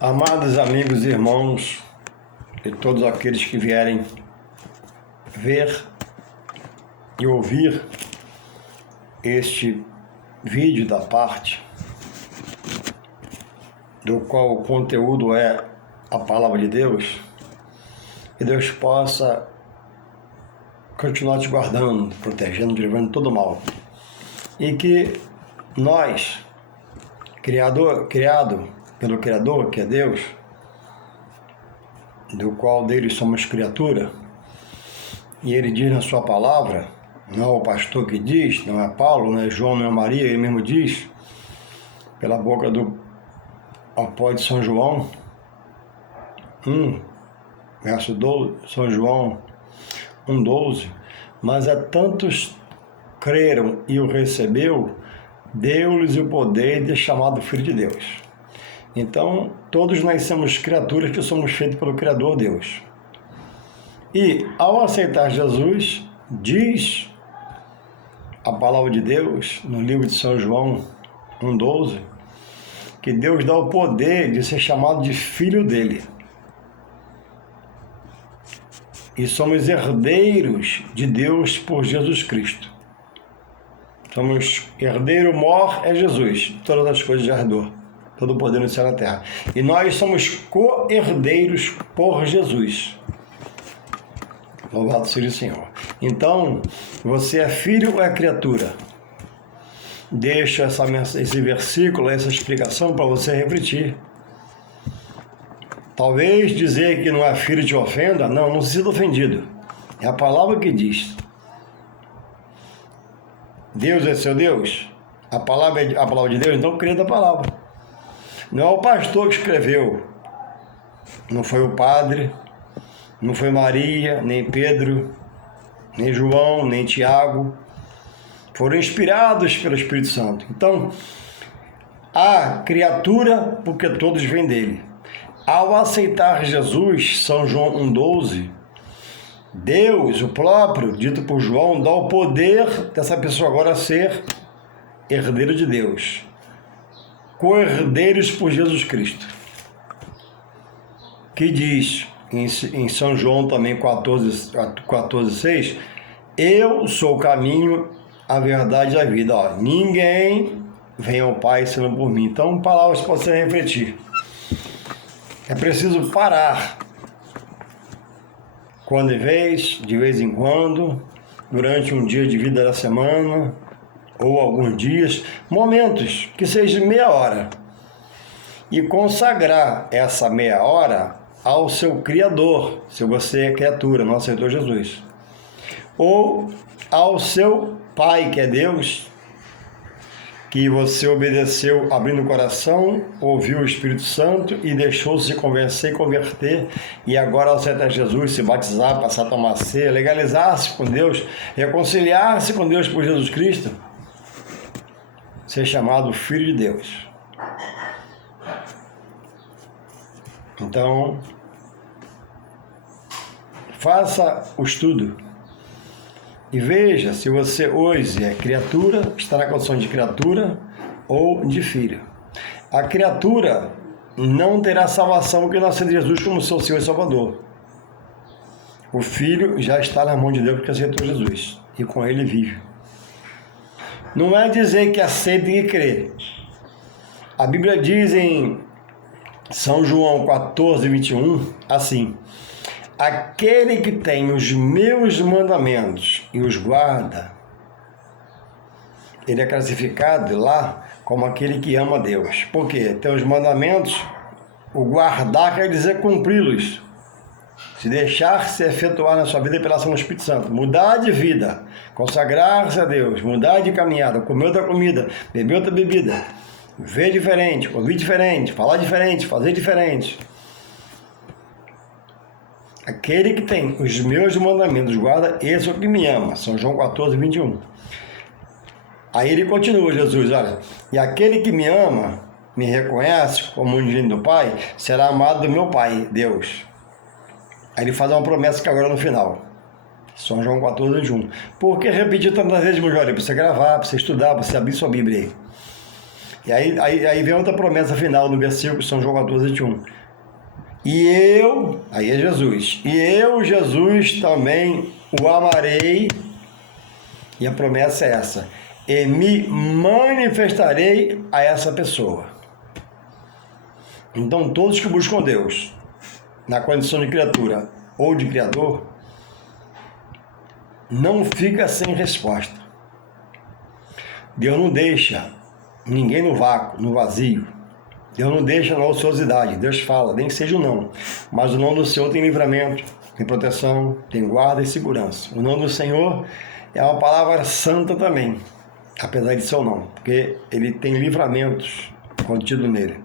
Amados amigos e irmãos, e todos aqueles que vierem ver e ouvir este vídeo da parte, do qual o conteúdo é a Palavra de Deus, que Deus possa continuar te guardando, protegendo, te livrando de todo mal. E que nós, criado pelo Criador, que é Deus, do qual dele somos criatura, e ele diz na sua palavra, não é o pastor que diz, não é Paulo, não é João, não é Maria, ele mesmo diz, pela boca do apóstolo de São João, verso 12, São João 1,12, mas a tantos creram e o recebeu, deu-lhes o poder de ser chamado Filho de Deus. Então, todos nós somos criaturas que somos feitos pelo Criador Deus. E, ao aceitar Jesus, diz a palavra de Deus, no livro de São João 1,12, que Deus dá o poder de ser chamado de Filho dele. E somos herdeiros de Deus por Jesus Cristo. Somos herdeiro mor é Jesus, todas as coisas já herdou, todo o poder no céu e na terra. E nós somos co-herdeiros por Jesus. Louvado seja o Senhor. Então, você é filho ou é criatura? Deixo esse versículo, essa explicação para você refletir. Talvez dizer que não é filho te ofenda, não se sinta ofendido. É a palavra que diz. Deus é seu Deus? A palavra é a palavra de Deus, então crê da palavra. Não é o pastor que escreveu, não foi o padre, não foi Maria, nem Pedro, nem João, nem Tiago. Foram inspirados pelo Espírito Santo. Então, a criatura, porque todos vêm dele. Ao aceitar Jesus, São João 1,12, Deus, o próprio, dito por João, dá o poder dessa pessoa agora ser herdeiro de Deus. Co-herdeiros por Jesus Cristo. Que diz em São João também 14,6, eu sou o caminho, a verdade e a vida. Ninguém vem ao Pai senão por mim. Então, palavras para você refletir. É preciso parar. Quando de vez em quando, durante um dia de vida da semana, ou alguns dias, momentos, que seja meia hora, e consagrar essa meia hora ao seu Criador, se você é criatura, não aceitou Jesus, ou ao seu Pai, que é Deus, que você obedeceu abrindo o coração, ouviu o Espírito Santo e deixou-se convencer e converter, e agora aceitar Jesus, se batizar, passar a tomar ceia, legalizar-se com Deus, reconciliar-se com Deus por Jesus Cristo, ser chamado Filho de Deus. Então, faça o estudo e veja se você hoje é criatura, está na condição de criatura ou de filho. A criatura não terá salvação porque não aceita Jesus como seu Senhor e Salvador. O filho já está na mão de Deus porque aceitou Jesus e com ele vive. Não é dizer que aceita e crê. A Bíblia diz em São João 14,21, assim: aquele que tem os meus mandamentos e os guarda, ele é classificado lá como aquele que ama Deus. Por quê? Tem os mandamentos, o guardar quer dizer cumpri-los. Se deixar-se efetuar na sua vida pela ação do Espírito Santo, mudar de vida, consagrar-se a Deus, mudar de caminhada, comer outra comida, beber outra bebida, ver diferente, ouvir diferente, falar diferente, fazer diferente. Aquele que tem os meus mandamentos, guarda, esse é o que me ama. São João 14,21. Aí ele continua, Jesus, olha, e aquele que me ama, me reconhece como unigênito do Pai, será amado do meu Pai, Deus. Aí ele faz uma promessa que agora no final. São João 14,21. Por que repetir tantas vezes, meu jovem? Para você gravar, para você estudar, para você abrir sua Bíblia aí. E aí vem outra promessa final no versículo São João 14, 21. E eu, aí é Jesus, e eu, Jesus, também o amarei, e a promessa é essa, e me manifestarei a essa pessoa. Então, todos que buscam Deus, na condição de criatura ou de criador, não fica sem resposta. Deus não deixa ninguém no vácuo, no vazio. Deus não deixa na ociosidade. Deus fala, nem que seja o não. Mas o não do Senhor tem livramento, tem proteção, tem guarda e segurança. O não do Senhor é uma palavra santa também, apesar de ser o não, porque ele tem livramentos contido nele.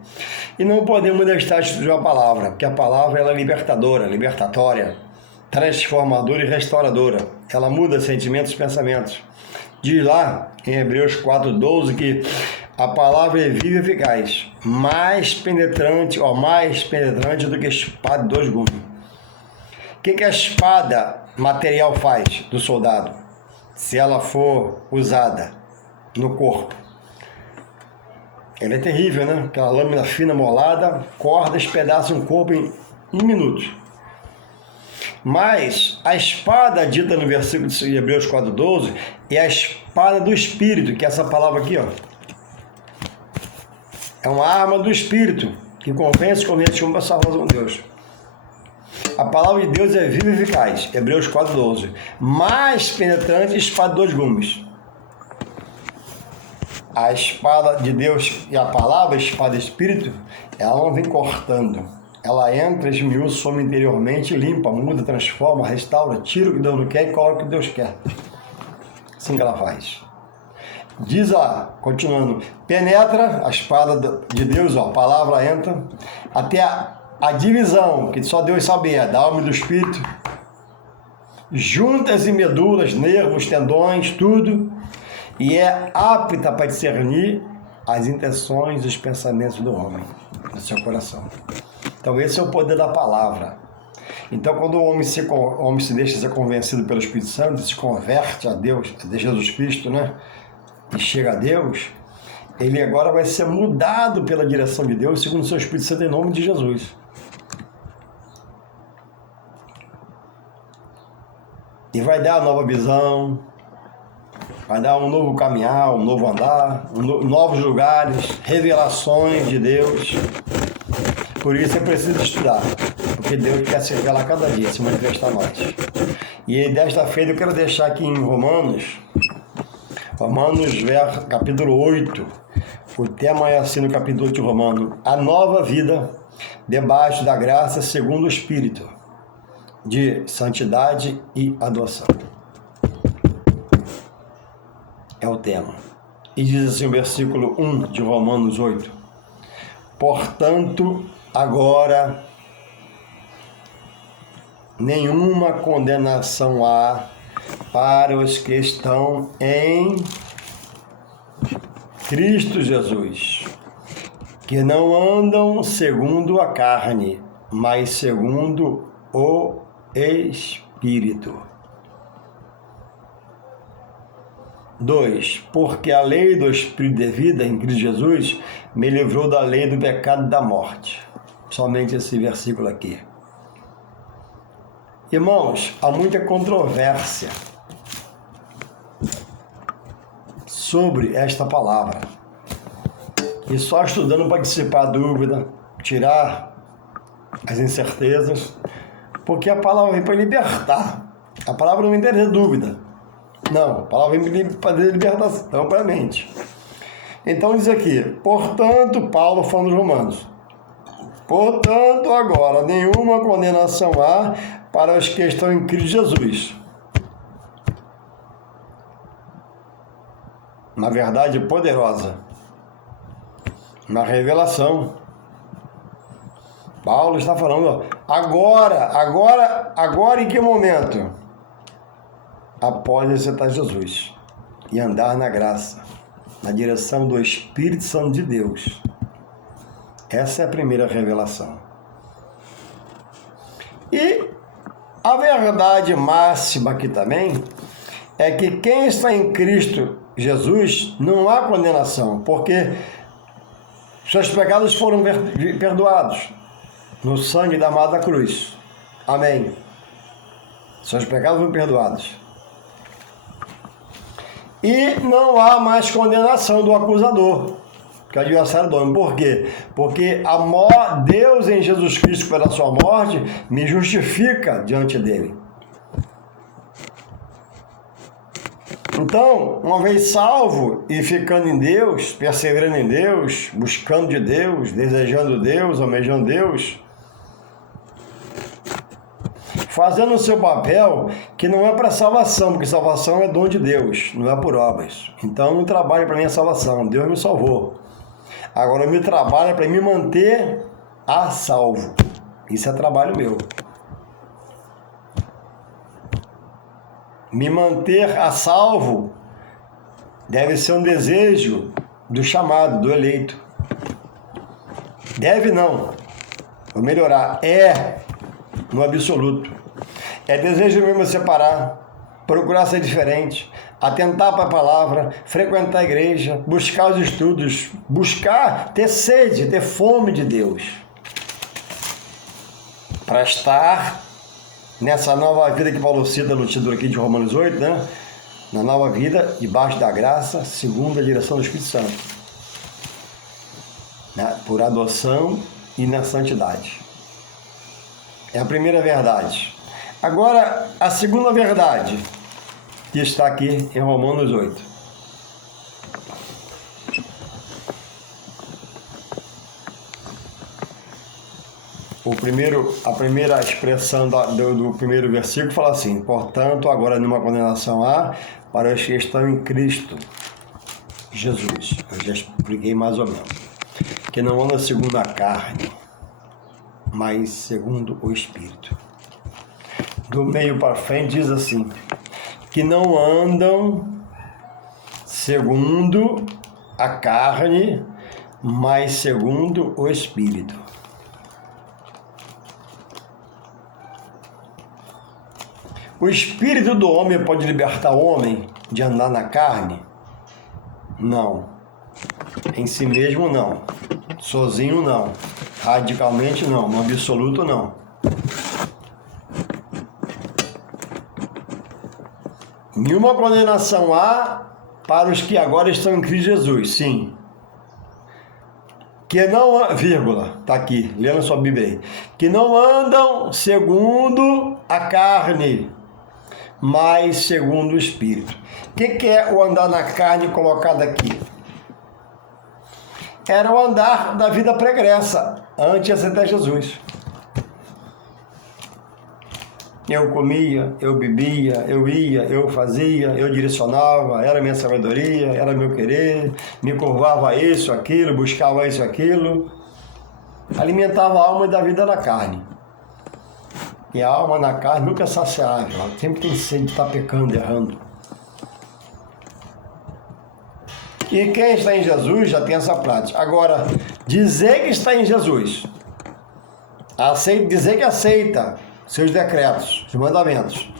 E não podemos deixar de estudar a palavra, porque a palavra ela é libertadora, libertatória, transformadora e restauradora. Ela muda sentimentos e pensamentos. Diz lá em Hebreus 4:12 que a palavra é viva e eficaz, mais penetrante do que espada de dois gumes. O que a espada material faz do soldado? Se ela for usada no corpo, ela é terrível, né? Aquela lâmina fina, molada, corta, despedaça um corpo em minutos. Mas a espada dita no versículo de Hebreus 4:12 é a espada do Espírito, que é essa palavra aqui, ó. É uma arma do Espírito, que convence um para salvar com Deus. A palavra de Deus é viva e eficaz, Hebreus 4:12. Mais penetrante, espada de dois gumes. A espada de Deus e a palavra, a espada do Espírito, ela não vem cortando. Ela entra, esmiuça, soma interiormente, limpa, muda, transforma, restaura, tira o que Deus não quer e coloca o que Deus quer. Assim que ela faz. Diz lá, continuando, penetra a espada de Deus, ó, a palavra entra, até a divisão, que só Deus sabia, da alma e do espírito, juntas e medulas, nervos, tendões, tudo, e é apta para discernir as intenções e os pensamentos do homem, do seu coração. Então esse é o poder da palavra. Então quando o homem se deixa ser convencido pelo Espírito Santo, se converte a Deus, a Jesus Cristo, né? E chega a Deus, ele agora vai ser mudado pela direção de Deus, segundo o seu Espírito Santo, em nome de Jesus. E vai dar uma nova visão, vai dar um novo caminhar, um novo andar, novos lugares, revelações de Deus. Por isso é preciso estudar, porque Deus quer se revelar cada dia, se manifestar mais. E desta feita eu quero deixar aqui em Romanos, capítulo 8, o tema é assim no capítulo 8 de Romanos, a nova vida debaixo da graça segundo o Espírito, de santidade e adoção. É o tema. E diz assim o versículo 1 de Romanos 8, portanto, agora nenhuma condenação há para os que estão em Cristo Jesus, que não andam segundo a carne, mas segundo o Espírito. 2. Porque a lei do Espírito de vida em Cristo Jesus me livrou da lei do pecado e da morte. Somente esse versículo aqui. Irmãos, há muita controvérsia sobre esta palavra. E só estudando para dissipar a dúvida, tirar as incertezas, porque a palavra vem para libertar. A palavra não vem trazer dúvida. Não, a palavra vem para fazer libertação para a mente. Então diz aqui, portanto, Paulo falando dos Romanos, portanto, agora, nenhuma condenação há para os que estão em Cristo Jesus. Na verdade poderosa, na revelação. Paulo está falando, agora em que momento? Após aceitar Jesus e andar na graça, na direção do Espírito Santo de Deus. Essa é a primeira revelação. E a verdade máxima aqui também é que quem está em Cristo Jesus não há condenação, porque Seus pecados foram perdoados no sangue da amada cruz. Amém. Seus pecados foram perdoados. E não há mais condenação do acusador, que é o adversário do homem. Por quê? Porque Deus em Jesus Cristo, pela sua morte, me justifica diante dele. Então, uma vez salvo e ficando em Deus, perseverando em Deus, buscando de Deus, desejando Deus, almejando Deus, fazendo o seu papel, que não é para salvação, porque salvação é dom de Deus, não é por obras. Então, não trabalho para minha salvação, Deus me salvou. Agora, meu trabalho é para me manter a salvo. Isso é trabalho meu. Me manter a salvo deve ser um desejo do chamado, do eleito. Deve não. Vou melhorar. É no absoluto. É desejo meu me separar, procurar ser diferente, atentar para a palavra, frequentar a igreja, buscar os estudos, buscar ter sede, ter fome de Deus. Para estar nessa nova vida que Paulo cita no título aqui de Romanos 8, né? Na nova vida, debaixo da graça, segundo a direção do Espírito Santo. Por adoção e na santidade. É a primeira verdade. Agora, a segunda verdade, que está aqui em Romanos 8. A primeira expressão do primeiro versículo fala assim: portanto, agora nenhuma condenação há para os que estão em Cristo Jesus. Eu já expliquei mais ou menos. Que não andam segundo a carne, mas segundo o Espírito. Do meio para frente diz assim: que não andam segundo a carne, mas segundo o Espírito. O Espírito do homem pode libertar o homem de andar na carne? Não. Em si mesmo, não. Sozinho, não. Radicalmente, não. No absoluto, não. Nenhuma condenação há para os que agora estão em Cristo Jesus, sim. Que não, vírgula, está aqui, lendo a sua Bíblia aí. Que não andam segundo a carne, mas segundo o Espírito. O que é o andar na carne colocado aqui? Era o andar da vida pregressa, antes de aceitar Jesus. Eu comia, eu bebia, eu ia, eu fazia, eu direcionava, era minha sabedoria, era meu querer, me curvava a isso, aquilo, buscava isso, aquilo. Alimentava a alma da vida da carne. E a alma na carne nunca é saciável, ela sempre tem sede de estar pecando, errando. E quem está em Jesus já tem essa prática. Agora, dizer que está em Jesus, dizer que aceita seus decretos, os mandamentos,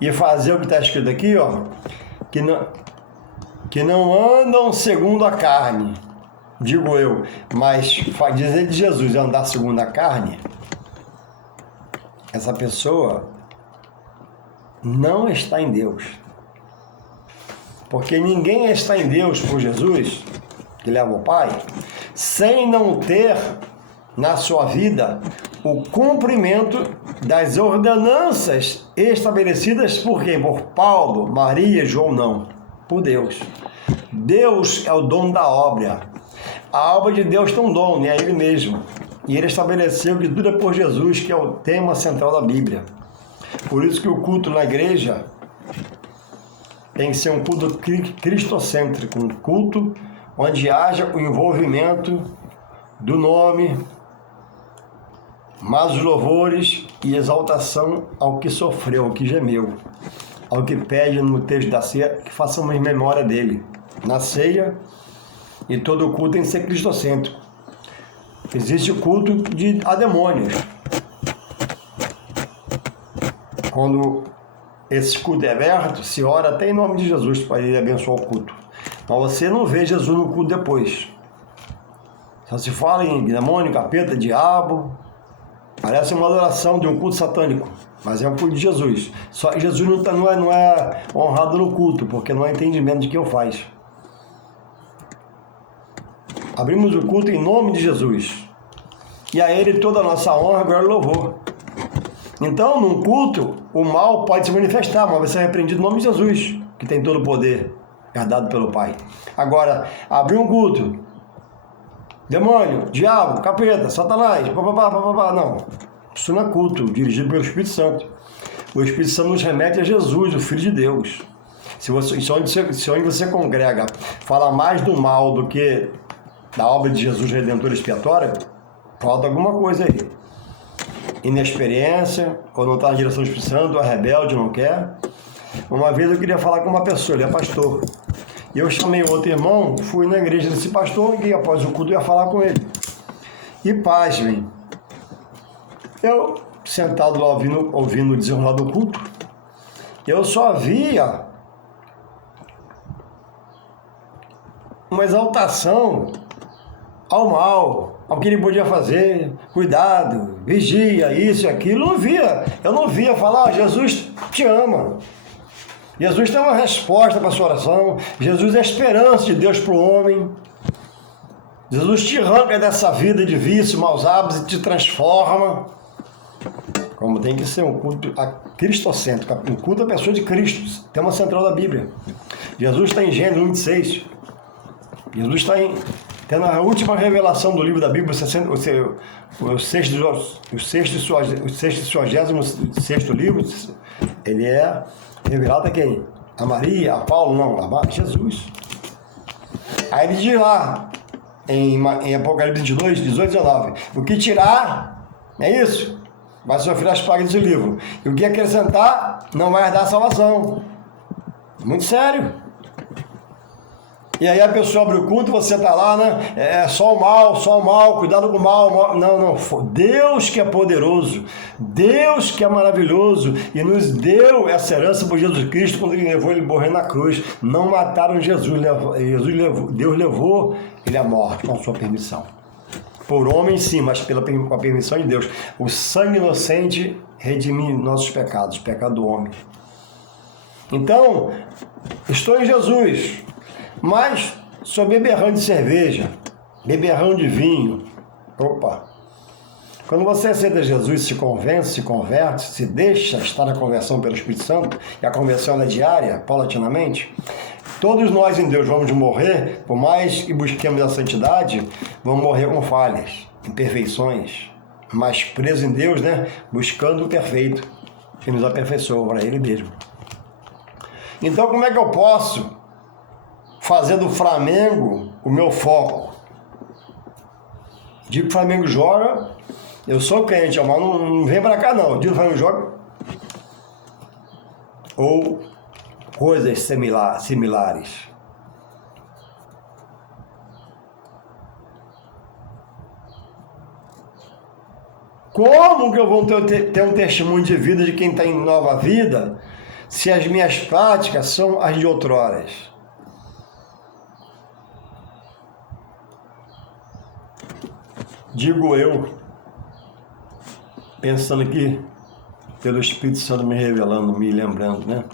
e fazer o que está escrito aqui, ó, que não andam segundo a carne, digo eu, mas dizer de Jesus é andar segundo a carne, essa pessoa não está em Deus. Porque ninguém está em Deus por Jesus, que leva ao Pai, sem não ter na sua vida o cumprimento das ordenanças estabelecidas por quem? Por Paulo, Maria, João, não. Por Deus. Deus é o dono da obra. A obra de Deus tem um dono, é Ele mesmo. E Ele estabeleceu que tudo é por Jesus, que é o tema central da Bíblia. Por isso que o culto na igreja tem que ser um culto cristocêntrico, um culto onde haja o envolvimento do nome, mas os louvores e exaltação ao que sofreu, ao que gemeu, ao que pede no texto da ceia, que façamos em memória dele. Na ceia, e todo o culto tem que ser cristocêntrico. Existe o culto a demônios. Quando esse culto é aberto, se ora até em nome de Jesus para ele abençoar o culto. Mas você não vê Jesus no culto depois. Só se fala em demônio, capeta, diabo. Parece uma adoração de um culto satânico, mas é um culto de Jesus. Só que Jesus não é honrado no culto, porque não há entendimento de quem o faz. Abrimos o culto em nome de Jesus. E a Ele toda a nossa honra, glória e louvor. Então, num culto, o mal pode se manifestar, mas vai ser repreendido no nome de Jesus, que tem todo o poder, herdado pelo Pai. Agora, abrir um culto, demônio, diabo, capeta, satanás, papapá, não. Isso não é culto, dirigido pelo Espírito Santo. O Espírito Santo nos remete a Jesus, o Filho de Deus. Se onde você congrega fala mais do mal do que da obra de Jesus Redentor expiatória, falta alguma coisa aí. Inexperiência, ou não está na direção do Espírito Santo, ou é rebelde, não quer. Uma vez eu queria falar com uma pessoa, ele é pastor. E eu chamei outro irmão, fui na igreja desse pastor, e após o culto eu ia falar com ele. E pasmem, eu sentado lá ouvindo o desenrolar do culto, eu só via uma exaltação ao mal, ao que ele podia fazer, cuidado, vigia, isso e aquilo. Eu não via falar, Jesus te ama. Jesus tem uma resposta para a sua oração. Jesus é a esperança de Deus para o homem. Jesus te arranca dessa vida de vício, maus hábitos e te transforma. Como tem que ser um culto cristocêntrico, um culto à pessoa de Cristo. Tem uma central da Bíblia. Jesus está em Gênesis 26. Jesus está tendo a última revelação do livro da Bíblia, o sexto e 66º livro, ele é revelado a quem? A Maria, a Paulo, não, a Jesus. Aí ele diz lá, em Apocalipse 22, 18 e 19, o que tirar, é isso, vai sofrer as pragas desse livro. E o que acrescentar, não vai herdar a salvação. Muito sério. E aí a pessoa abre o culto, você está lá, né? É só o mal, cuidado com o mal. Não. Deus que é poderoso, Deus que é maravilhoso e nos deu essa herança por Jesus Cristo quando ele levou ele morrer na cruz. Não mataram Jesus, Deus levou ele à morte com a sua permissão. Por homem sim, mas com a permissão de Deus. O sangue inocente redime nossos pecados, pecado do homem. Então, estou em Jesus. Mas sou beberrão de cerveja, beberrão de vinho. Opa! Quando você aceita Jesus, se convence, se converte, se deixa estar na conversão pelo Espírito Santo, e a conversão é diária, paulatinamente, todos nós em Deus vamos morrer, por mais que busquemos a santidade, vamos morrer com falhas, imperfeições, mas presos em Deus, né? Buscando o perfeito, que nos aperfeiçoa para Ele mesmo. Então, como é que eu posso fazer do Flamengo o meu foco? Digo que o Flamengo joga, eu sou crente, mas não vem pra cá não. Digo que o Flamengo joga, ou coisas similares. Como que eu vou ter um testemunho de vida de quem está em nova vida, se as minhas práticas são as de outroras? Digo eu, pensando aqui, pelo Espírito Santo me revelando, me lembrando, né?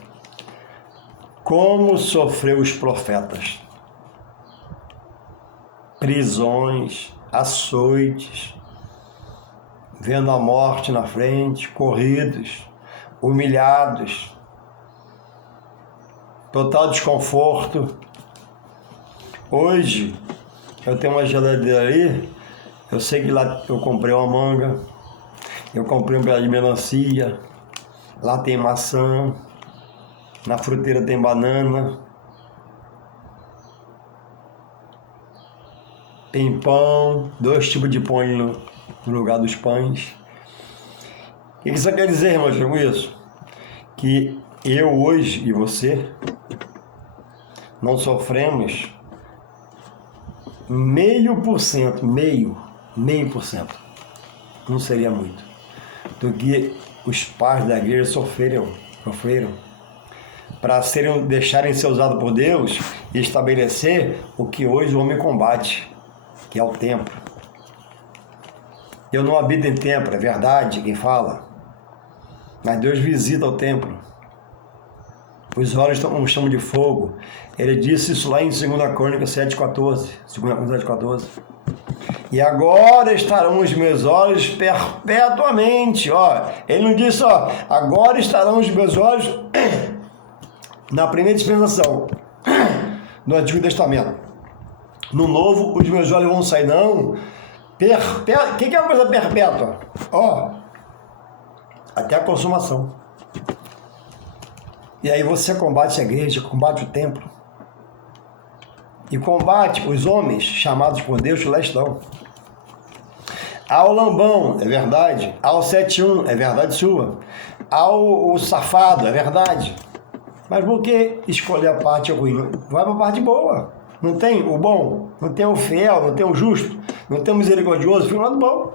Como sofreu os profetas. Prisões, açoites, vendo a morte na frente, corridos, humilhados, total desconforto. Hoje, eu tenho uma geladeira ali. Eu sei que lá eu comprei uma manga, eu comprei um pedaço de melancia, lá tem maçã, na fruteira tem banana, tem pão, 2 tipos de pão no lugar dos pães. O que isso quer dizer, irmãos, com isso? Que eu hoje e você não sofremos 0,5%, não seria muito, do que os pais da igreja sofreram para deixarem ser usados por Deus e estabelecer o que hoje o homem combate, que é o templo. Eu não habito em templo, é verdade quem fala. Mas Deus visita o templo. Os olhos estão chama de fogo. Ele disse isso lá em 2 Crônicas 7,14. 2 Crônicas 7,14. E agora estarão os meus olhos perpetuamente. Ó, ele não disse, ó, agora estarão os meus olhos na primeira dispensação do Antigo Testamento. No Novo, os meus olhos vão sair, não. O que é uma coisa perpétua? Ó, até a consumação. E aí você combate a igreja, combate o templo. E combate os homens chamados por Deus que lá estão. Ao lambão, é verdade. Ao 7-1, é verdade sua. Ao safado, é verdade. Mas por que escolher a parte ruim? Vai para a parte boa. Não tem o bom, não tem o fiel, não tem o justo, não tem o misericordioso, fica lá do bom.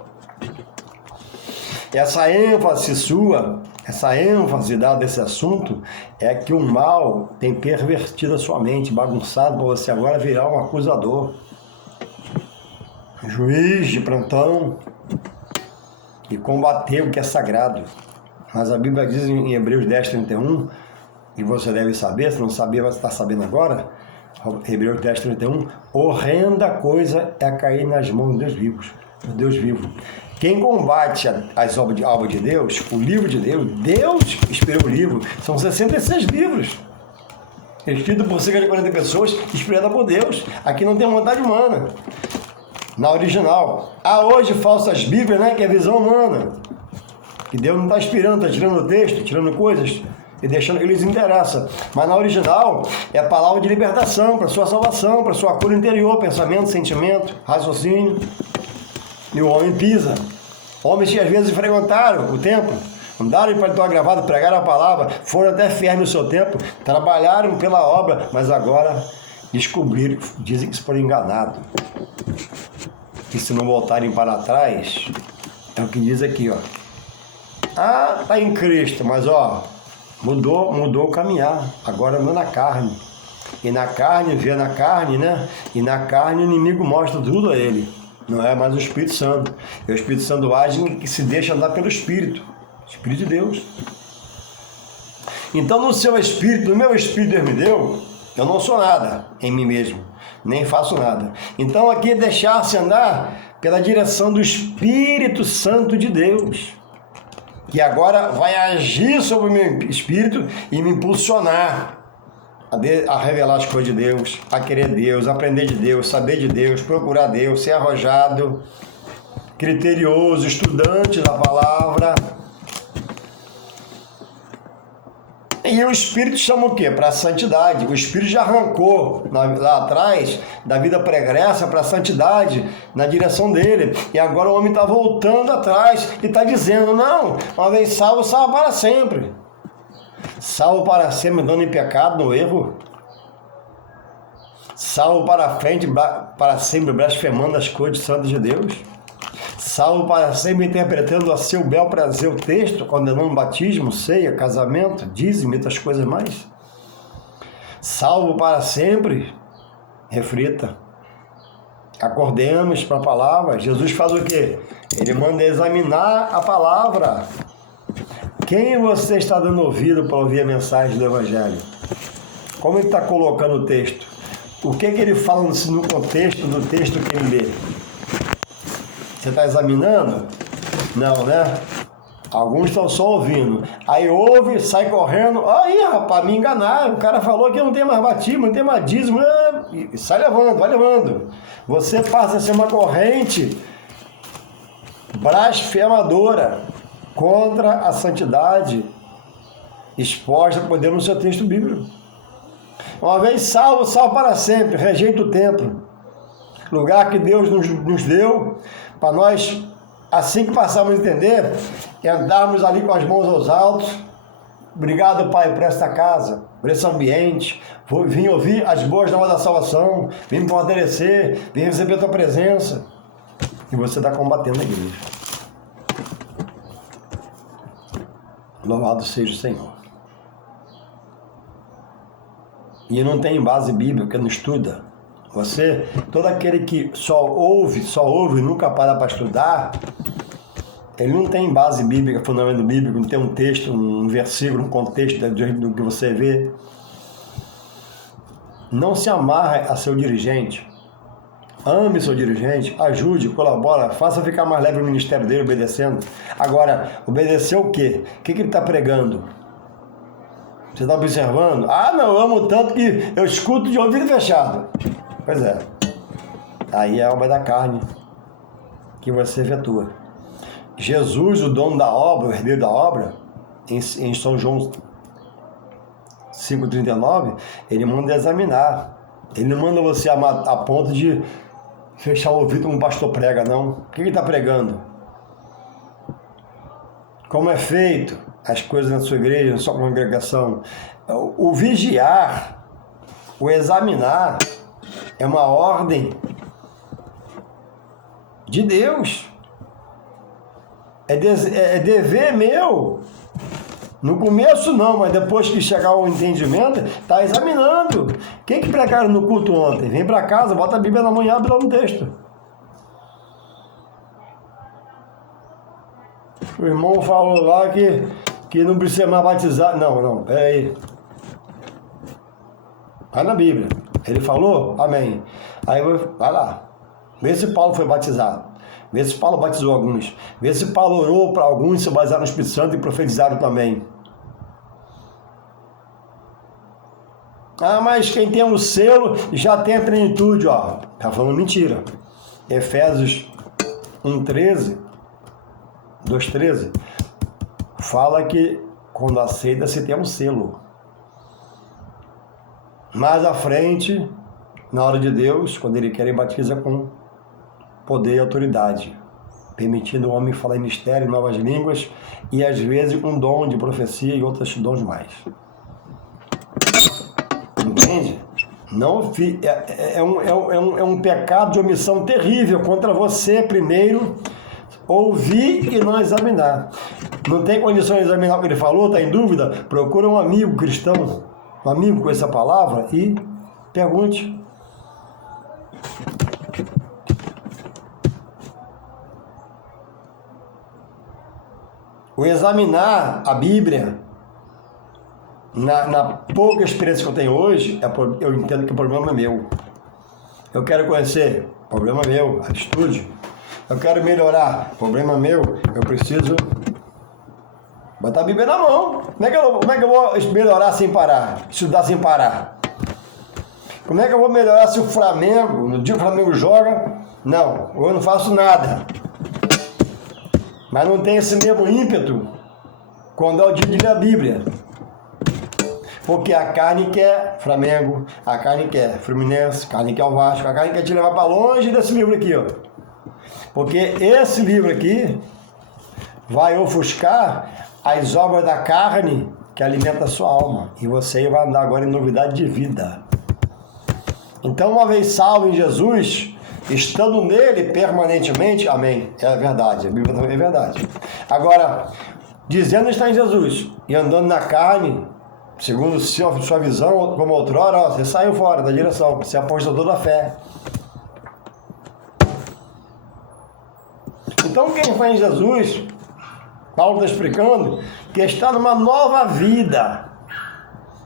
Essa ênfase sua, essa ênfase dada a esse assunto, é que o mal tem pervertido a sua mente, bagunçado para você agora virar um acusador, juiz de plantão, e combater o que é sagrado. Mas a Bíblia diz em Hebreus 10:31, e você deve saber, se não sabia, vai estar sabendo agora, Hebreus 10:31, horrenda coisa é cair nas mãos de Deus vivos, do Deus vivo. Quem combate as obras de Deus, o livro de Deus, Deus inspirou o livro, são 66 livros, escrito por cerca de 40 pessoas, inspirada por Deus. Aqui não tem vontade humana, na original. Há hoje falsas bíblias, né, que é visão humana, que Deus não está inspirando, está tirando o texto, tirando coisas, e deixando que lhes interessa. Mas na original é a palavra de libertação, para sua salvação, para sua cura interior, pensamento, sentimento, raciocínio. E o homem pisa. Homens que às vezes frequentaram o templo, andaram em paletó gravado, pregaram a palavra, foram até firmes no seu tempo, trabalharam pela obra, mas agora descobriram, dizem que se foram enganados. Que se não voltarem para trás, é o que diz aqui, ó. Ah, tá em Cristo, mas ó, mudou o caminhar, agora anda na carne. E na carne, vê na carne, né? E na carne o inimigo mostra tudo a ele. Não é mais o Espírito Santo. É o Espírito Santo age que se deixa andar pelo Espírito. Espírito de Deus. Então no seu Espírito, no meu Espírito Deus me deu, eu não sou nada em mim mesmo. Nem faço nada. Então aqui é deixar-se andar pela direção do Espírito Santo de Deus. Que agora vai agir sobre o meu espírito e me impulsionar a revelar as coisas de Deus, a querer Deus, aprender de Deus, saber de Deus, procurar Deus, ser arrojado, criterioso, estudante da palavra. E o Espírito chama o quê? Para a santidade. O Espírito já arrancou lá atrás, da vida pregressa para a santidade, na direção dele. E agora o homem está voltando atrás e está dizendo, não, uma vez salvo, salvo para sempre. Salvo para sempre, andando em pecado, no erro. Salvo para frente, para sempre, blasfemando as coisas santas de Deus. Salvo para sempre, interpretando a seu bel prazer o texto, condenando batismo, ceia, casamento, dízimo e outras coisas mais. Salvo para sempre, reflita. Acordemos para a palavra. Jesus faz o quê? Ele manda examinar a palavra. Quem você está dando ouvido para ouvir a mensagem do Evangelho? Como ele está colocando o texto? O que ele fala no contexto do texto que ele lê? Você está examinando? Não, né? Alguns estão só ouvindo. Aí ouve, sai correndo. Aí, rapaz, me enganaram. O cara falou que não tem mais batismo, não tem mais dízimo. E sai levando, vai levando. Você passa a ser uma corrente blasfemadora contra a santidade exposta por Deus no seu texto bíblico. Uma vez salvo, salvo para sempre. Rejeita o templo. Lugar que Deus nos deu para nós, assim que passarmos a entender, e andarmos ali com as mãos aos altos. Obrigado, Pai, por esta casa, por esse ambiente. Vim ouvir as boas novas da salvação, vim me fortalecer, vim receber a tua presença. E você está combatendo a igreja. Louvado seja o Senhor. E não tem base bíblica, não estuda Todo aquele que só ouve e nunca para estudar, ele não tem base bíblica, fundamento bíblico, não tem um texto, um versículo, um contexto do que você vê. Não se amarre a seu dirigente. Ame seu dirigente, ajude, colabora, faça ficar mais leve o ministério dele obedecendo. Agora, obedecer o quê? O que ele está pregando? Você está observando? Ah, não, eu amo tanto que eu escuto de ouvido fechado. Pois é. Aí é a obra da carne que você efetua. Jesus, o dono da obra, o herdeiro da obra, em São João 5,39, ele manda examinar. Ele não manda você a ponto de fechar o ouvido como um pastor prega, não. O que ele está pregando? Como é feito as coisas na sua igreja, na sua congregação. O vigiar, o examinar, é uma ordem de Deus. É dever meu. No começo não, mas depois que chegar ao entendimento, está examinando. Quem que pregaram no culto ontem? Vem para casa, bota a Bíblia na manhã, abre lá no texto. O irmão falou lá que não precisa mais batizar. Não, peraí. Vai na Bíblia. Ele falou? Amém. Aí vai lá. Vê se Paulo foi batizado. Vê se Paulo batizou alguns. Vê se Paulo orou para alguns se basearam no Espírito Santo e profetizaram também. Ah, mas quem tem um selo já tem a plenitude, ó. Tá falando mentira. Efésios 1,13, 2,13, fala que quando aceita se tem um selo. Mais à frente, na hora de Deus, quando Ele quer, Ele batiza com poder e autoridade, permitindo o homem falar em mistério, novas línguas e às vezes com dom de profecia e outros dons mais. Entende? Não, é um pecado de omissão terrível contra você primeiro ouvir e não examinar. Não tem condições de examinar o que ele falou, está em dúvida? Procura um amigo cristão, um amigo com essa palavra e pergunte. O examinar a Bíblia, na pouca experiência que eu tenho hoje, eu entendo que o problema é meu. Eu quero conhecer, problema meu, estude. Eu quero melhorar, problema meu, eu preciso botar a Bíblia na mão. Como é que eu vou melhorar sem parar? Estudar sem parar? Como é que eu vou melhorar se o Flamengo, no dia que o Flamengo joga, não, eu não faço nada. Mas não tem esse mesmo ímpeto quando é o dia de ler a Bíblia. Porque a carne quer Flamengo, a carne quer Fluminense, a carne quer o Vasco, a carne quer te levar para longe desse livro aqui, ó. Porque esse livro aqui vai ofuscar as obras da carne que alimenta a sua alma. E você vai andar agora em novidade de vida. Então, uma vez salvo em Jesus, estando nele permanentemente, amém, é verdade, a Bíblia também é verdade. Agora, dizendo estar em Jesus e andando na carne, segundo sua visão, como outrora, ó, você saiu fora da direção, você é apostador da fé. Então, quem foi em Jesus, Paulo está explicando, que está numa nova vida.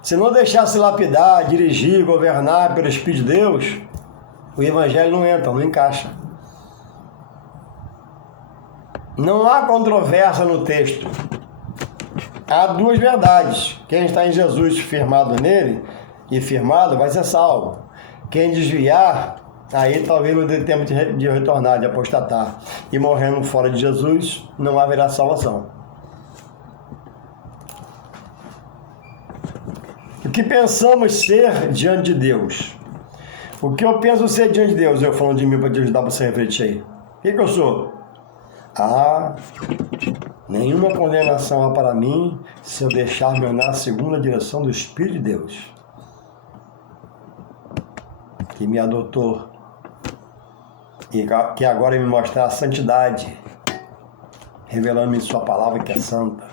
Se não deixar se lapidar, dirigir, governar pelo Espírito de Deus, o Evangelho não entra, não encaixa. Não há controvérsia no texto. Há duas verdades. Quem está em Jesus firmado nele e firmado vai ser salvo. Quem desviar, aí talvez não dê tempo de retornar, de apostatar. E morrendo fora de Jesus, não haverá salvação. O que pensamos ser diante de Deus? O que eu penso ser diante de Deus? Eu falando de mim para te ajudar para você refletir aí. O que eu sou? Nenhuma condenação há para mim se eu deixar-me andar segundo a direção do Espírito de Deus, que me adotou e que agora me mostra a santidade, revelando-me sua palavra que é santa,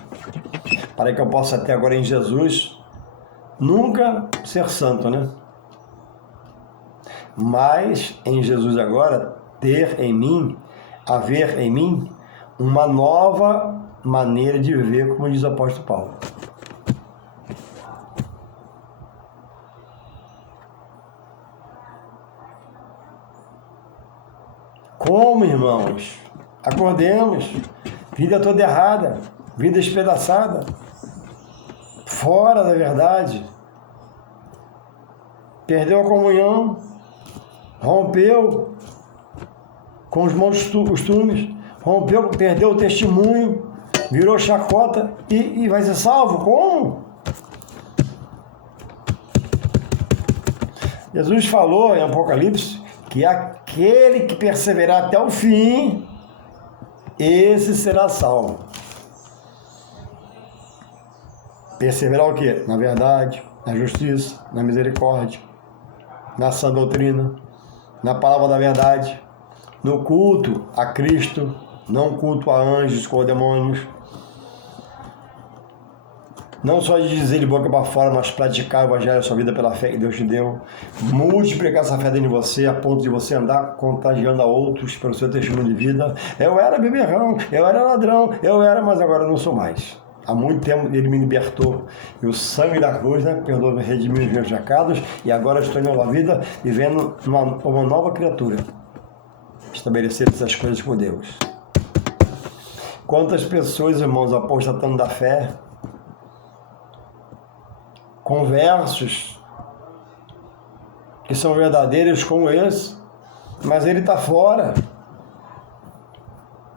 para que eu possa até agora em Jesus nunca ser santo, né? mas em Jesus agora, haver em mim, uma nova maneira de viver, como diz o apóstolo Paulo. Como, irmãos? Acordemos. Vida toda errada, vida espedaçada, fora da verdade. Perdeu a comunhão, rompeu com os maus costumes, perdeu o testemunho, virou chacota e vai ser salvo? Como? Jesus falou em Apocalipse que aquele que perseverar até o fim, esse será salvo. Perseverar o quê? Na verdade, na justiça, na misericórdia, na sã doutrina, na palavra da verdade, no culto a Cristo, não culto a anjos ou demônios. Não só de dizer de boca para fora, mas praticar o evangelho da sua vida pela fé que Deus te deu. Multiplicar essa fé dentro de você, a ponto de você andar contagiando a outros pelo seu testemunho de vida. Eu era beberrão, eu era ladrão, mas agora não sou mais. Há muito tempo ele me libertou. E o sangue da cruz, né, perdoou, redimiu os meus pecados. E agora estou em nova vida, vivendo uma nova criatura. Estabelecer essas coisas com Deus. Quantas pessoas, irmãos, apostatando da fé, com versos que são verdadeiros como esse, mas ele está fora,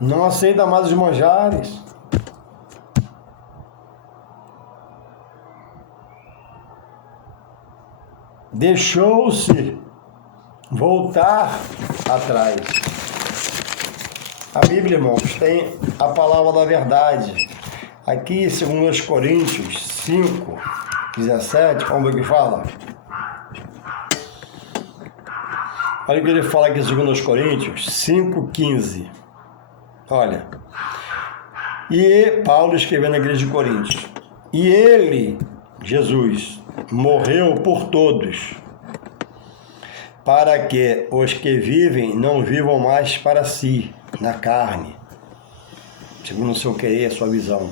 não aceita mais os manjares, deixou-se voltar atrás. A Bíblia, irmãos, tem a palavra da verdade. Aqui, segundo os Coríntios 5, 17, vamos ver o que fala. Olha o que ele fala aqui, segundo os Coríntios 5,15. Olha. E Paulo escrevendo na igreja de Coríntios. E ele, Jesus, morreu por todos, para que os que vivem não vivam mais para si, na carne, segundo o seu querer, a sua visão.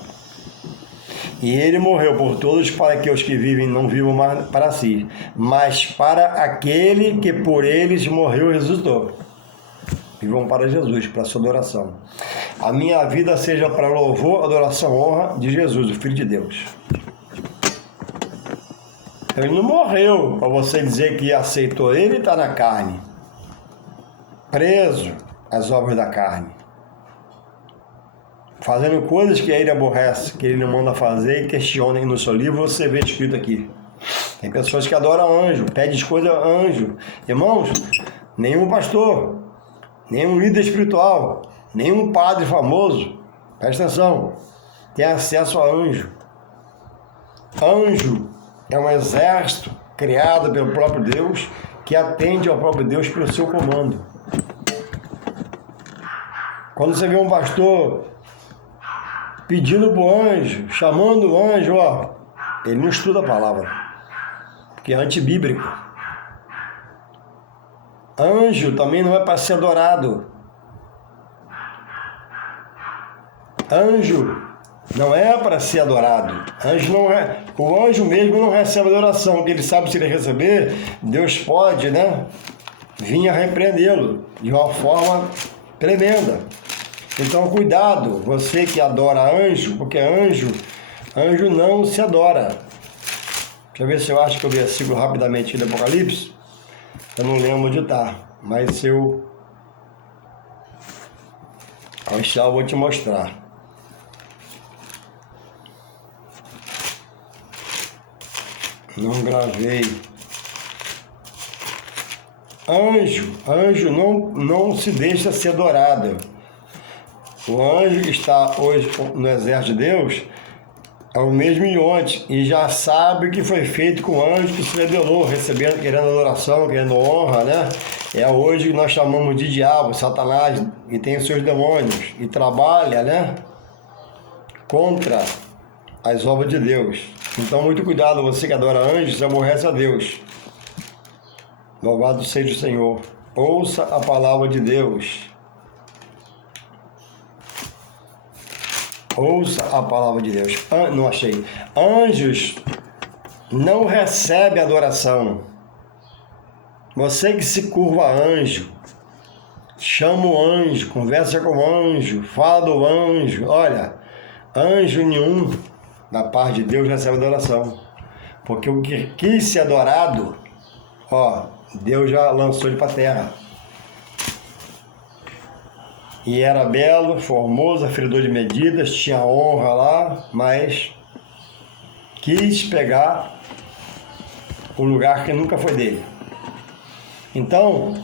E ele morreu por todos, para que os que vivem não vivam mais para si, mas para aquele que por eles morreu e ressuscitou. Vivam para Jesus, para a sua adoração. A minha vida seja para louvor, adoração, honra de Jesus, o Filho de Deus. Ele não morreu para você dizer que aceitou. Ele está na carne, preso às obras da carne, fazendo coisas que ele aborrece, que ele não manda fazer e questiona. E no seu livro você vê escrito aqui. Tem pessoas que adoram anjo, pedem coisas a anjo. Irmãos, nenhum pastor, nenhum líder espiritual, nenhum padre famoso, presta atenção, tem acesso a anjo. Anjo é um exército criado pelo próprio Deus, que atende ao próprio Deus pelo seu comando. Quando você vê um pastor pedindo para o anjo, chamando o anjo, ó, ele não estuda a palavra, porque é antibíblico. Anjo também não é para ser adorado. Anjo não é para ser adorado. Anjo não é. O anjo mesmo não recebe adoração, porque ele sabe se ele receber, Deus pode, né, vir a repreendê-lo de uma forma tremenda. Então, cuidado, você que adora anjo, porque anjo não se adora. Deixa eu ver se eu acho que o versículo rapidamente do Apocalipse. Eu não lembro onde está, mas se eu achar, eu vou te mostrar. Não gravei. Anjo não se deixa ser adorado. O anjo que está hoje no exército de Deus é o mesmo de ontem e já sabe o que foi feito com o anjo que se rebelou, recebendo, querendo adoração, querendo honra, né? É hoje que nós chamamos de diabo, Satanás, e tem os seus demônios e trabalha, né, contra as obras de Deus. Então, muito cuidado, você que adora anjos, você aborrece a Deus. Louvado seja o Senhor. Ouça a palavra de Deus. Ouça a palavra de Deus. Não achei. Anjos não recebem adoração. Você que se curva a anjo, chama o anjo, conversa com o anjo, fala do anjo. Olha, anjo nenhum da parte de Deus recebe adoração. Porque o que quis ser adorado, Deus já lançou ele para a terra. E era belo, formoso, aferidor de medidas, tinha honra lá, mas quis pegar o lugar que nunca foi dele. Então,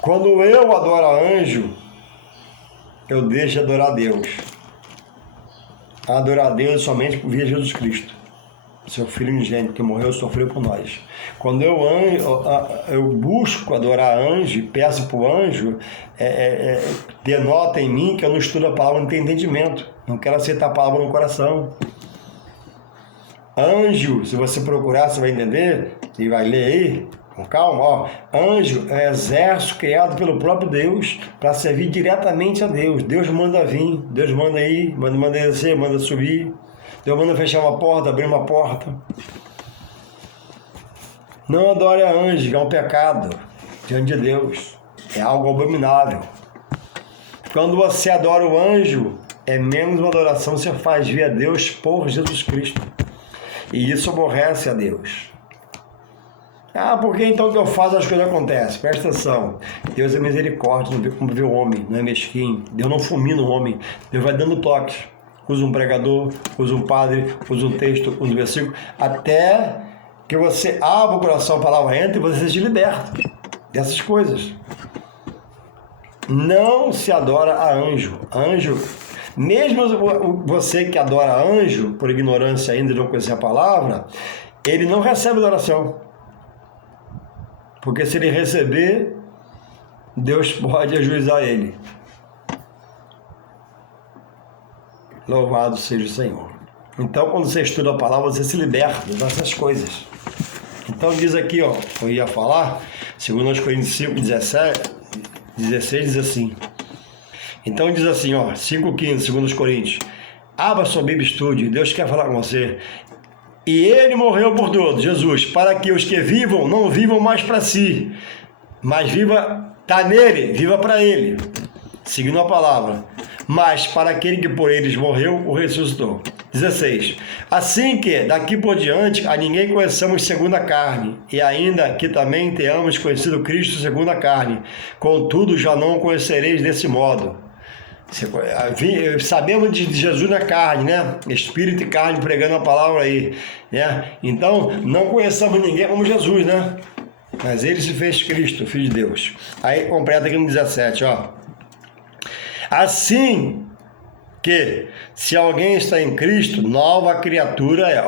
quando eu adoro anjo, eu deixo de adorar a Deus. Adorar a Deus somente via Jesus Cristo, seu Filho unigênito, que morreu e sofreu por nós. Quando eu busco adorar anjo, peço para o anjo, denota em mim que eu não estudo a palavra, não tenho entendimento. Não quero aceitar a palavra no coração. Anjo, se você procurar, você vai entender, e vai ler aí, com calma, anjo é exército criado pelo próprio Deus para servir diretamente a Deus. Deus manda vir, Deus manda ir, manda descer, manda subir. Deus manda fechar uma porta, abrir uma porta. Não adore a anjo, é um pecado diante de Deus. É algo abominável. Quando você adora o anjo, é menos uma adoração que você faz via Deus por Jesus Cristo. E isso aborrece a Deus. Por que então que eu faço as coisas acontecem? Presta atenção. Deus é misericórdia, não vê como vê o homem, não é mesquinho. Deus não fulmina o homem. Deus vai dando toques. Usa um pregador, usa um padre, usa um texto, usa um versículo, até que você abra o coração, a palavra entra e você seja liberto dessas coisas. Não se adora a anjo. Anjo, mesmo você que adora anjo, por ignorância ainda de não conhecer a palavra, ele não recebe adoração. Porque se ele receber, Deus pode ajuizar ele. Louvado seja o Senhor. Então, quando você estuda a palavra, você se liberta dessas coisas. Então, diz aqui, eu ia falar, 2 Coríntios 5, 16, diz assim. Então, diz assim, 5,15, 2 Coríntios. Abra sua Bíblia e estude, Deus quer falar com você. E ele morreu por todos, Jesus, para que os que vivam, não vivam mais para si, mas está nele, viva para ele. Seguindo a palavra. Mas para aquele que por eles morreu, o ressuscitou. 16. Assim que, daqui por diante, a ninguém conheçamos segundo a carne, e ainda que também tenhamos conhecido Cristo segundo a carne, contudo já não o conhecereis desse modo. Sabemos de Jesus na carne, né? Espírito e carne pregando a palavra aí, né? Então, não conheçamos ninguém como Jesus, né? Mas ele se fez Cristo, Filho de Deus. Aí completa aqui no 17, Assim que, se alguém está em Cristo, nova criatura é.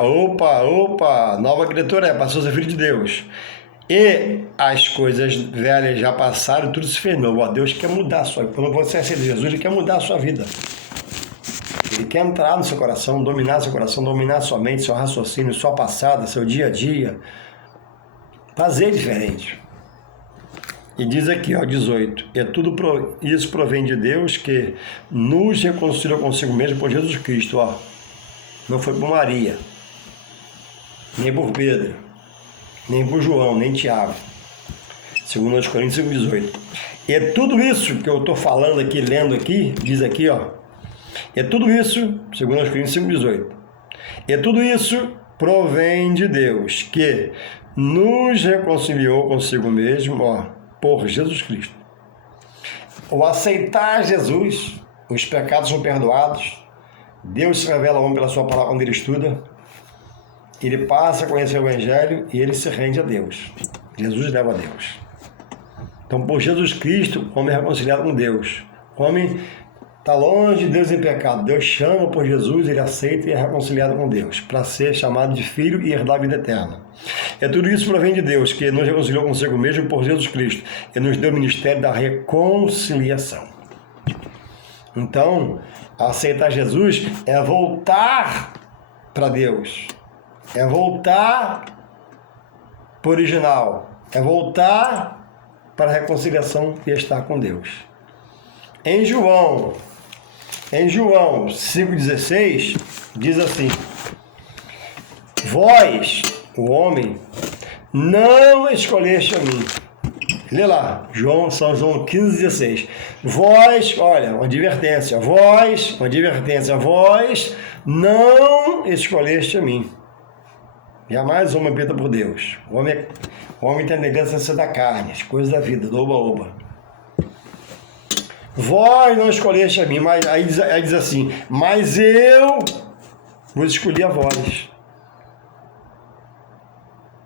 Nova criatura é, passou a ser filho de Deus. E as coisas velhas já passaram, tudo se fez novo. Deus quer mudar a sua vida. Quando você aceita Jesus, Ele quer mudar a sua vida. Ele quer entrar no seu coração, dominar seu coração, dominar sua mente, seu raciocínio, sua passada, seu dia a dia. Fazer diferente. E diz aqui, 18, isso provém de Deus que nos reconciliou consigo mesmo por Jesus Cristo, Não foi por Maria, nem por Pedro, nem por João, nem Tiago. 2 Coríntios 5,18. E é tudo isso que eu estou falando aqui, lendo aqui, diz aqui, é tudo isso, 2 Coríntios 5,18. E tudo isso provém de Deus que nos reconciliou consigo mesmo, por Jesus Cristo. O aceitar Jesus, os pecados são perdoados, Deus se revela ao homem pela sua palavra quando ele estuda, ele passa a conhecer o Evangelho e ele se rende a Deus. Jesus leva a Deus. Então, por Jesus Cristo, o homem é reconciliado com Deus. O homem está longe de Deus em pecado. Deus chama por Jesus, ele aceita e é reconciliado com Deus, para ser chamado de filho e herdar a vida eterna. É tudo isso provém de Deus, que nos reconciliou consigo mesmo por Jesus Cristo, e nos deu o ministério da reconciliação. Então, aceitar Jesus é voltar para Deus, é voltar para o original, É voltar para a reconciliação e estar com Deus. Em João 5,16, diz assim: vós, o homem, não escolheste a mim. Lê lá, São João 15,16. Vós, olha, uma advertência, vós não escolheste a mim. Jamais o homem habita por Deus. O homem tem a tendência da carne, as coisas da vida, do oba-oba. Vós não escolheste a mim, mas aí diz assim, mas eu vos escolhi a vós.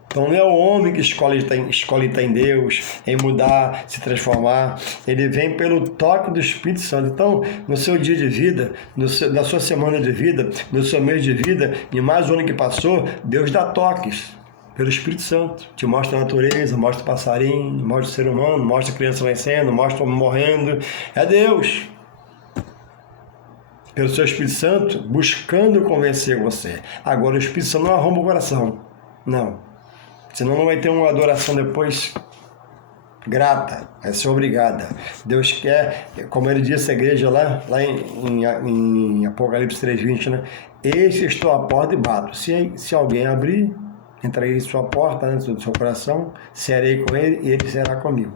Então não é o homem que escolhe estar em Deus, em mudar, se transformar. Ele vem pelo toque do Espírito Santo. Então, no seu dia de vida, na sua semana de vida, no seu mês de vida, e mais um ano que passou, Deus dá toques pelo Espírito Santo. Te mostra a natureza, mostra o passarinho, mostra o ser humano, mostra a criança nascendo, mostra o homem morrendo. É Deus. Pelo seu Espírito Santo, buscando convencer você. Agora, o Espírito Santo não arromba o coração. Não. Senão não vai ter uma adoração depois grata, vai ser obrigada. Deus quer, como ele disse à igreja lá em Apocalipse 3,20, né? Eis que estou à porta e bato. Se alguém abrir, entrarei em sua porta, né, do seu coração, serei com ele e ele será comigo.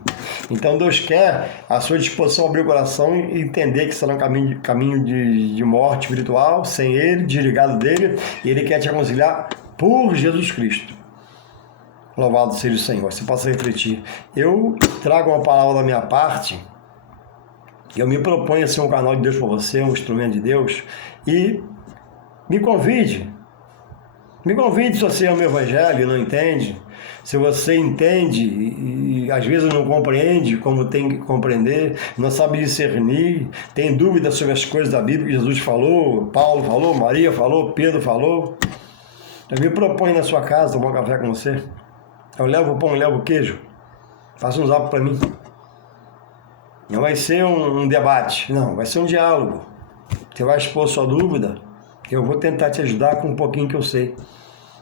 Então Deus quer a sua disposição a abrir o coração e entender que será um caminho de morte espiritual, sem ele, desligado dele, e ele quer te aconselhar por Jesus Cristo. Louvado seja o Senhor. Você possa refletir. Eu trago uma palavra da minha parte. Eu me proponho a ser um canal de Deus para você, um instrumento de Deus. E me convide. Me convide se você ama o Evangelho e não entende. Se você entende e às vezes não compreende como tem que compreender, não sabe discernir, tem dúvidas sobre as coisas da Bíblia que Jesus falou, Paulo falou, Maria falou, Pedro falou. Eu me proponho na sua casa tomar um café com você. Eu levo o pão, eu levo o queijo. Faça um zap para mim. Não vai ser um debate, não, vai ser um diálogo. Você vai expor sua dúvida, eu vou tentar te ajudar com um pouquinho que eu sei.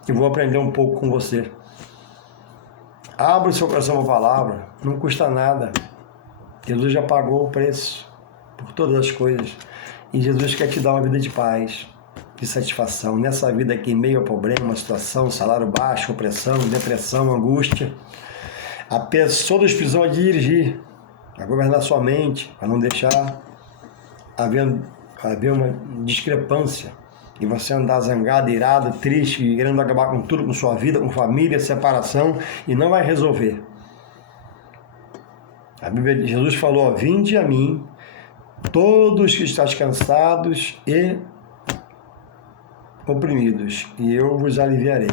E vou aprender um pouco com você. Abra o seu coração para a palavra, não custa nada. Jesus já pagou o preço por todas as coisas. E Jesus quer te dar uma vida de paz, de satisfação. Nessa vida aqui, em meio a problema, situação, salário baixo, opressão, depressão, angústia, a pessoa dos precisam dirigir, a governar sua mente, para não deixar haver uma discrepância e você andar zangado, irado, triste, querendo acabar com tudo, com sua vida, com família, separação, e não vai resolver. A Bíblia de Jesus falou, vinde a mim, todos que estáis cansados e oprimidos, e eu vos aliviarei.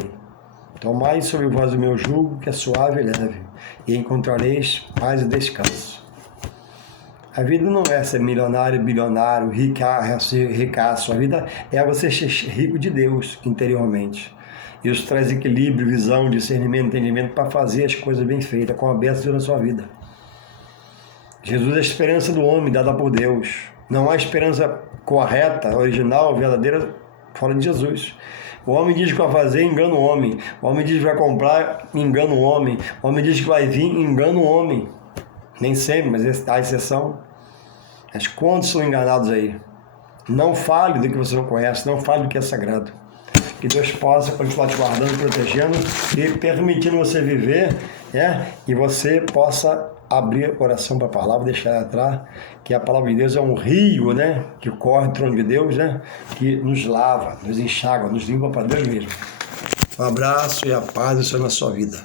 Tomai sobre vós o meu jugo, que é suave e leve, e encontrareis paz e descanso. A vida não é ser milionário, bilionário, ricaço. A vida é você ser rico de Deus interiormente. Isso traz equilíbrio, visão, discernimento, entendimento para fazer as coisas bem feitas, com a bênção na sua vida. Jesus é a esperança do homem dada por Deus. Não há esperança correta, original, verdadeira, fora de Jesus. O homem diz que vai fazer, engana o homem. O homem diz que vai comprar, engana o homem. O homem diz que vai vir, engana o homem. Nem sempre, mas há exceção. Mas quantos são enganados aí? Não fale do que você não conhece, não fale do que é sagrado. Que Deus possa continuar te guardando, protegendo e permitindo você viver, e você possa abrir o coração para a palavra, deixar ela entrar, que a palavra de Deus é um rio, que corre do trono de Deus, que nos lava, nos enxágua, nos limpa para Deus mesmo. Um abraço e a paz do Senhor na sua vida.